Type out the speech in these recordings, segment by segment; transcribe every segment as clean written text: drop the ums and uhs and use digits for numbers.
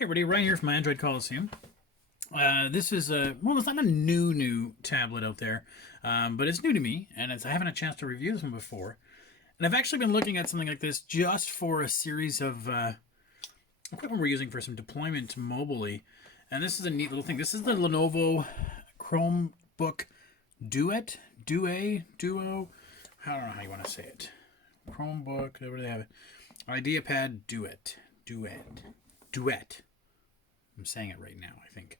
Hey everybody, Ryan here from Android Coliseum. This is well, it's not a new tablet out there, but it's new to me, and I haven't had a chance to review this one before. And I've actually been looking at something like this just for a series of equipment we're using for some deployment mobilely. And this is a neat little thing. This is the Lenovo Chromebook Duo. I don't know how you want to say it. Chromebook, whatever they have it. IdeaPad Duet. I'm saying it right now, I think.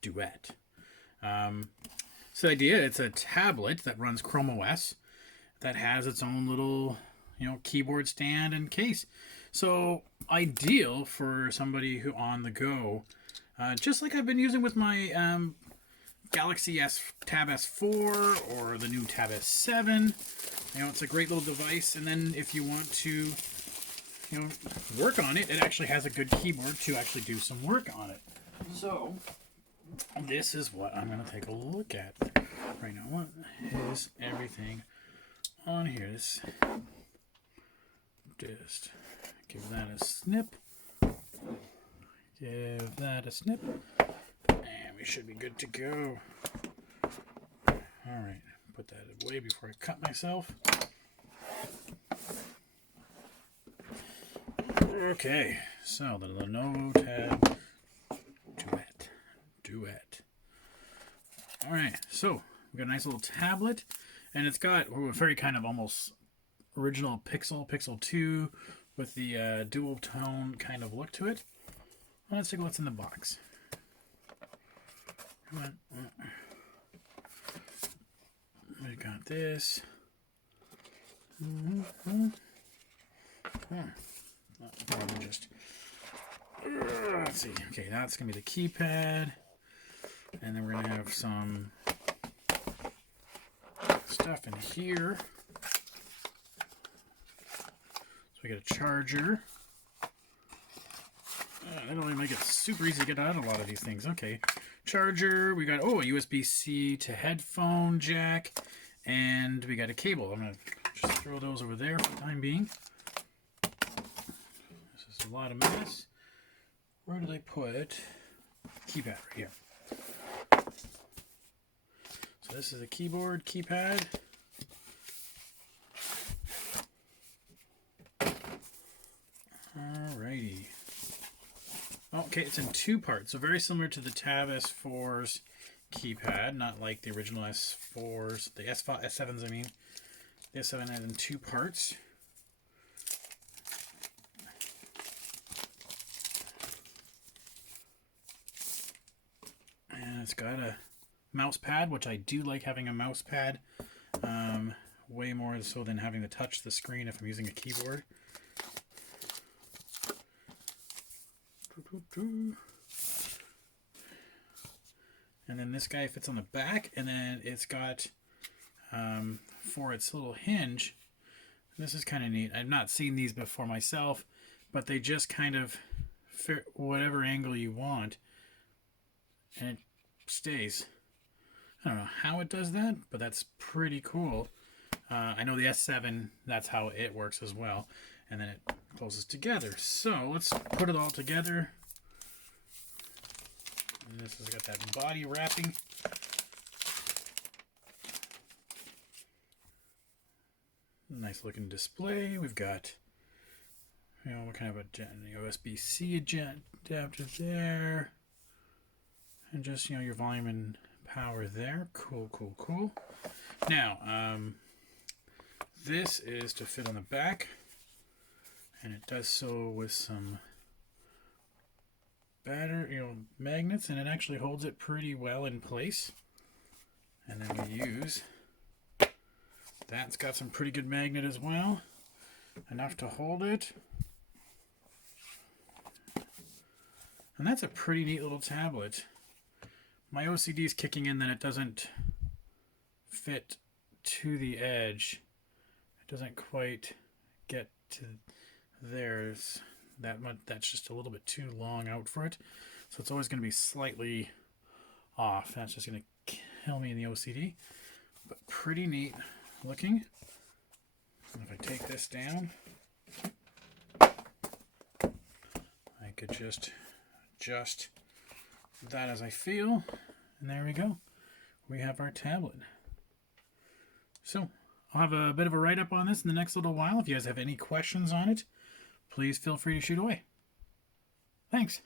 Duet. So the idea, it's a tablet that runs Chrome OS that has its own little, keyboard stand and case. So ideal for somebody who on the go, just like I've been using with my Galaxy Tab S4 or the new Tab S7. It's a great little device. And then if you want to, work on it, it actually has a good keyboard to actually do some work on it. So this is what I'm going to take a look at right now. What is everything on here? Just give that a snip. Give that a snip. And we should be good to go. Alright, put that away before I cut myself. Okay, so the Lenovo Tab Duet. Alright, so we've got a nice little tablet, and it's got a very kind of almost original Pixel 2 with the dual tone kind of look to it. Let's see what's in the box. We got this. Let's see. Okay, that's gonna be the keypad, and then we're gonna have some stuff in here. So we got a charger. They don't really make it super easy to get out of a lot of these things. Okay, charger. We got a USB-C to headphone jack, and we got a cable. I'm gonna just throw those over there for the time being. This is a lot of mess. Where do they put keypad? Right here. So this is a keyboard, keypad. Alrighty. Okay, it's in two parts. So very similar to the Tab S4's keypad, not like the original S4s, the S7s I mean. The S7 is in two parts. It's got a mouse pad, which I do like having a mouse pad, way more so than having to touch the screen if I'm using a keyboard. And then this guy fits on the back, and then it's got for its little hinge. This is kind of neat. I've not seen these before myself, but they just kind of fit whatever angle you want, and it stays. I don't know how it does that, but that's pretty cool. I know the S7, that's how it works as well. And then it closes together. So let's put it all together. And this has got that body wrapping. Nice looking display. We've got, what kind of a USB-C adapter there. And just, your volume and power there. Cool. Now, this is to fit on the back. And it does so with some magnets. And it actually holds it pretty well in place. And then we use, that's got some pretty good magnet as well. Enough to hold it. And that's a pretty neat little tablet. My OCD is kicking in that it doesn't fit to the edge. It doesn't quite get to there. That's just a little bit too long out for it. So it's always going to be slightly off. That's just going to kill me in the OCD. But pretty neat looking. And if I take this down, I could just adjust that as I feel. And there we go. We have our tablet. So I'll have a bit of a write-up on this in the next little while. If you guys have any questions on it, please feel free to shoot away. Thanks.